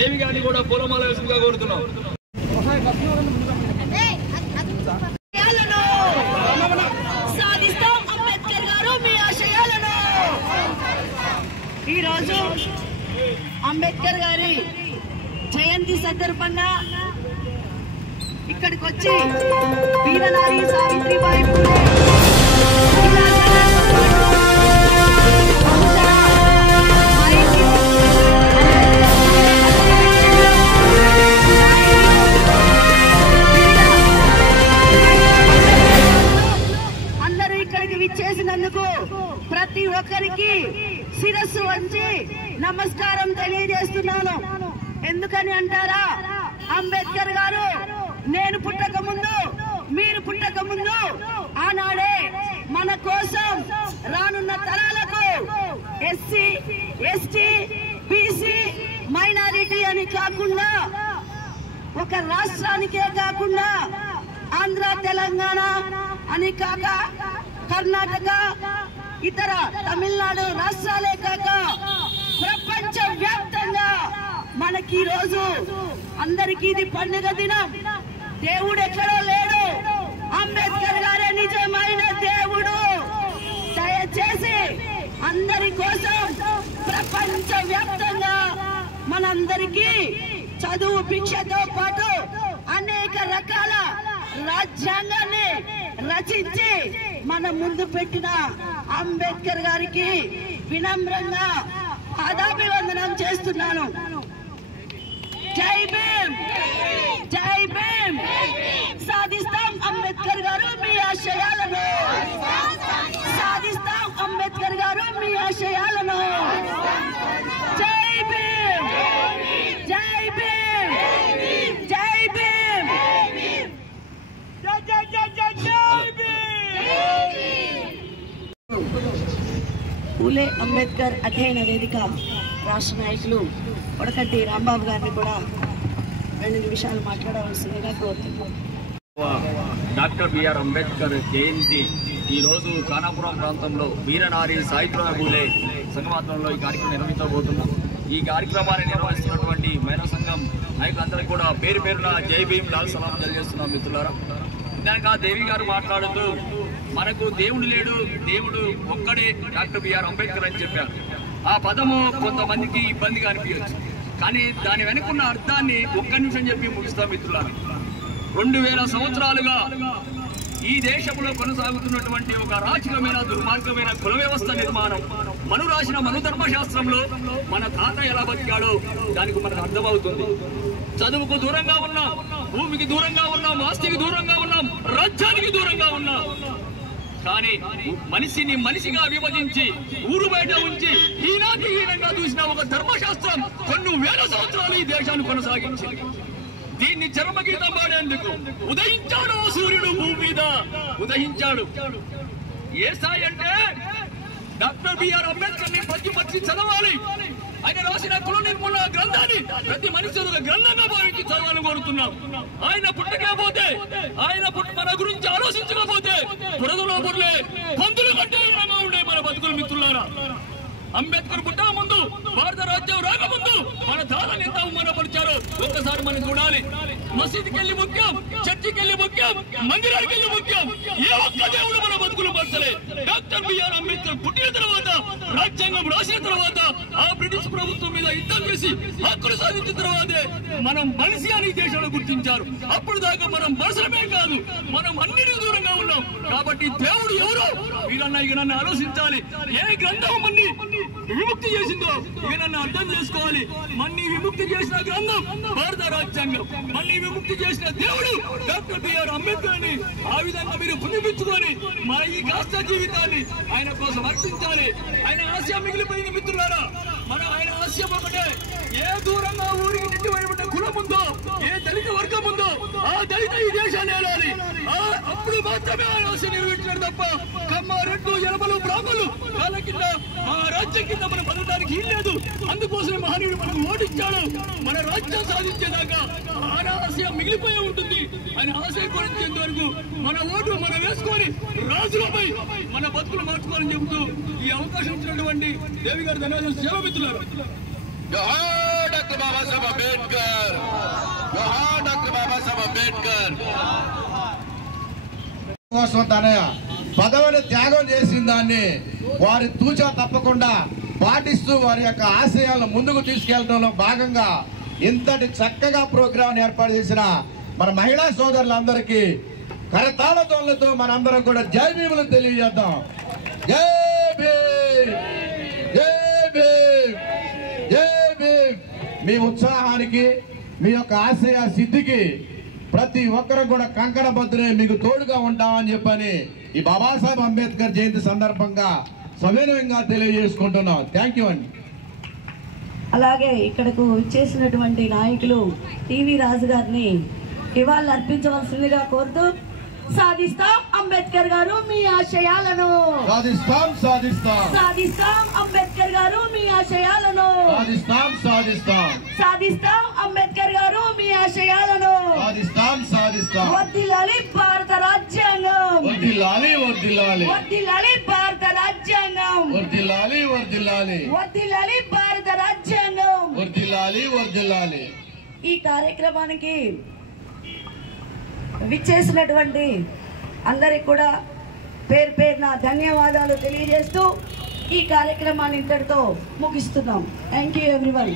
దేవి గారిని కూడా పూలమాల వేసుగా కోరుతున్నాం. సాధిస్తాం అంబేద్కర్ గారు మీ ఆశయాలను. ఈరోజు అంబేద్కర్ గారి జయంతి సందర్భంగా ఇక్కడికి వచ్చి వీరనారి సావిత్రిబాయి పూలే అందరూ ఇక్కడికి విచ్చేసినందుకు ప్రతి ఒక్కరికి శిరస్సు వంచి నమస్కారం తెలియజేస్తున్నాను. ఎందుకని అంటారా, అంబేద్కర్ గారు నేను పుట్టక ముందు, మీరు పుట్టక ముందు ఆనాడే మన కోసం రానున్న తరాలకు ఎస్సీ, ఎస్టీ, బీసీ, మైనారిటీ అని కాకుండా, ఒక రాష్ట్రానికే కాకుండా ఆంధ్ర, తెలంగాణ అని కాక, కర్ణాటక, ఇతర తమిళనాడు రాష్ట్రాలే కాక ప్రపంచ వ్యాప్తంగా మనకి ఈ రోజు అందరికీ ఇది పండుగ దినం. దేవుడు ఎక్కడో లేడు, అంబేద్కర్ గారే నిజమైన దేవుడు. దయచేసి అందరి కోసం ప్రపంచ వ్యాప్తంగా మనందరికీ చదువు భిక్షతో పాటు అనేక రకాల రాజ్యాంగాన్ని రచించి మన ముందు పెట్టిన అంబేద్కర్ గారికి వినమ్రంగా పాదాభివందనం చేస్తున్నాను. జై భీమ్, జై భీమ్. సాధిస్తాం అంబేద్కర్ గారు మీ ఆశయాలను, సాధిస్తాం అంబేద్కర్ గారు మీ ఆశయాలను. జై భీమ్, జై భీమ్, జై భీమ్, జై భీమ్. పూలే అంబేద్కర్ అధ్యయన వేదిక రాష్ట్ర నాయకులు కొడకంటి రాంబాబు గారిని కూడా 2 నిమిషాలు మాట్లాడవలసిందిగా కోరుతున్నాను. డాక్టర్ బిఆర్ అంబేద్కర్ జయంతి ఈ రోజు ఖానాపురం ప్రాంతంలో వీరనారి సావిత్రిబాయి పూలే సంఘమాత్రంలో ఈ కార్యక్రమం నిర్వహించబోతున్నాం. ఈ కార్యక్రమాన్ని నిర్వహిస్తున్నటువంటి మహిళా సంఘం నాయకులందరికీ కూడా పేరు పేరున జై భీమ్, లాల్ సలాం తెలియజేస్తున్నాం. మిత్రులారా, ఇందాక దేవి గారు మాట్లాడుతూ మనకు దేవుడు లేడు, దేవుడు ఒక్కడే డాక్టర్ బిఆర్ అంబేద్కర్ అని చెప్పారు. ఆ పదము కొంతమందికి ఇబ్బందిగా అనిపించవచ్చు, కానీ దాని వెనుకున్న అర్థాన్ని ఒక్క నిమిషం చెప్పి ముగిస్తాం. మిత్రులారా, 2000 సంవత్సరాలుగా ఈ దేశంలో కొనసాగుతున్నటువంటి ఒక అరాచకమైన దుర్మార్గమైన కుల వ్యవస్థ నిర్మాణం మను రాసిన మనుధర్మశాస్త్రంలో మన తాత ఎలా బతికాడో దానికి మనకు అర్థమవుతుంది. చదువుకు దూరంగా ఉన్నాం, భూమికి దూరంగా ఉన్నాం, ఆస్తికి దూరంగా ఉన్నాం, రాజ్యానికి దూరంగా ఉన్నాం. కానీ మనిషిని మనిషిగా విభజించి ఊరు బయట ఉంచి ఈనాటి హీనంగా చూసిన ఒక ధర్మశాస్త్రం కొన్ని వేల సంవత్సరాలు ఈ దేశాన్ని కొనసాగించింది. దీన్ని చర్మగీతం పాడేందుకు ఉదయించాడు సూర్యుడు భూమి మీద ఉదయించాడు. ఏ స్థాయి అంటే డాక్టర్ బిఆర్ అంబేద్కర్ ని పచ్చి చదవాలి. ఆయన రాసిన కుల నిర్మూలన గ్రంథాన్ని ప్రతి మనిషి ఒక గ్రంథంగా భావించి చదవాలని కోరుతున్నాం. ఆయన పుట్టకపోతే, ఆయన మన గురించి ఆలోచించకపోతే బురదలో బుర్లే పందులు కంటే ఉండే మన బతుకులు. మిత్రులారా, అంబేద్కర్ పుట్టక ముందు, భారత రాజ్యం రాకముందు మన తాతని ఎంత అవమానపరిచారో ఒక్కసారి మనం చూడాలి. మసీదుకి వెళ్ళి ముఖ్యం, చర్చికి వెళ్ళి ముఖ్యం, మందిరానికి వెళ్ళి ముఖ్యం, ఏ ఒక్క దేవుడు మన బతుకులు పరచలే. డాక్టర్ బిఆర్ అంబేద్కర్ పుట్టిన తర్వాత, రాజ్యాంగం రాసిన తర్వాత, ఆ బ్రిటిష్ ప్రభుత్వం మీద యుద్ధం చేసి హక్కులు సాధించిన తర్వాతే మనం మనిషి అని దేశంలో గుర్తించారు. అప్పుడు దాకా మనం మనుషులమే కాదు, మనం అన్నిటి దూరంగా ఉన్నాం. కాబట్టి దేవుడు ఎవరు వీళ్ళన్నా ఇక నన్ను ఆలోచించాలి. ఏ గ్రంథం మన్ని విముక్తి చేసిందో ఇక నన్ను అర్థం చేసుకోవాలి. మన్ని విముక్తి చేసిన గ్రంథం భారత రాజ్యాంగం, మన్ని విముక్తి చేసిన దేవుడు డాక్టర్ బిఆర్ అంబేద్కర్ అని ఆ విధంగా మీరు పుణ్యపించుకొని మన ఈ కాస్త జీవితాన్ని ఆయన కోసం అర్పించాలి. ఆయన ఆశయం మిగిలిపోయింది. మిత్రులారా, మన ఆయన ఆశయం ఒకటే, ఏ దూరంగా ఊరికి నిండిపోయిన కులం ఉందో, ఏ దళిత వర్గం ఉందో ఆ దళిత ఈ దేశాన్ని ఏలాలి. అప్పుడు మాత్రమే ఆయన ఆశ నెరవేర్చాడు తప్ప కమ్మ, రెడ్డు, ఎనమలు, బ్రాహ్మణులు వాళ్ళ కింద ఆ రాజ్యం కింద మనం బతకడానికి లేదు. అందుకోసమే మహనీయుడు మనకు ఓటిచ్చాడు. మన రాజ్యం సాధించేదాకా ఆయన ఆశయం మిగిలిపోయి ఉంటుంది. ఆయన ఆశయం కొనించేంత వరకు మన ఓటు మనం వేసుకొని రాజులపై మన బతుకులు మార్చుకోవాలని చెబుతూ ఈ అవకాశం ఇచ్చినటువంటి దేవి గారు ధన్యవాదాలు. సేవ మిత్రులారు. డాక్టర్ బాబాసాహెబ్ అంబేద్కర్, జోహార్ డాక్టర్ బాబాసాహెబ్ అంబేద్కర్. కోసం తన పదవిని త్యాగం చేసిన దాన్ని వారి తూచా తప్పకుండా పాటిస్తూ వారి యొక్క ఆశయాలను ముందుకు తీసుకెళ్లడంలో భాగంగా ఇంతటి చక్కగా ప్రోగ్రాం ఏర్పాటు చేసిన మన మహిళా సోదరులందరికీ కరతాళతోలతో మనందరం కూడా జై భీములు తెలియజేద్దాం. జై భీమ్, జై భీమ్, జై భీమ్. మీ ఉత్సాహానికి, మీ యొక్క ఆశయ సిద్ధికి ప్రతి ఒక్కరు కూడా కంకణబద్దులై మీకు తోడుగా ఉంటామని చెప్పని ఈ బాబాసాహెబ్ అంబేద్కర్ జయంతి సందర్భంగా సవినయంగా తెలియజేసుకుంటున్నాం. థ్యాంక్ యూ అండి. అలాగే ఇక్కడకు ఇచ్చేసినటువంటి నాయకులు టీవీ రాజు గారిని నివాళులు అర్పించవలసిందిగా కోరుతూ, సాధిస్తాం అంబేద్కర్ గారు మీ ఆశయాలను, సాధిస్తాం సాధిస్తాం సాధిస్తాం అంబేద్కర్ గారు మీ ఆశయాలను, సాధిస్తాం సాధిస్తాం సాధిస్తాం అంబేద్కర్ గారు మీ ఆశయాలను, సాధిస్తాం సాధిస్తాం. వర్ధిల్లాలి భారత రాజ్యాంగం, వర్ధిల్లాలి వర్ధిల్లాలి, వర్ధిల్లాలి భారత రాజ్యాంగం, వర్ధిల్లాలి వర్ధిల్లాలి, వర్ధిల్లాలి భారత రాజ్యాంగం, వర్ధిల్లాలి వర్ధిల్లాలి. ఈ కార్యక్రమానికి విచ్చేసినటువంటి అందరికి కూడా పేరు పేరున ధన్యవాదాలు తెలియజేస్తూ ఈ కార్యక్రమాన్ని ఇంతటితో ముగిస్తున్నాం. Thank you everyone.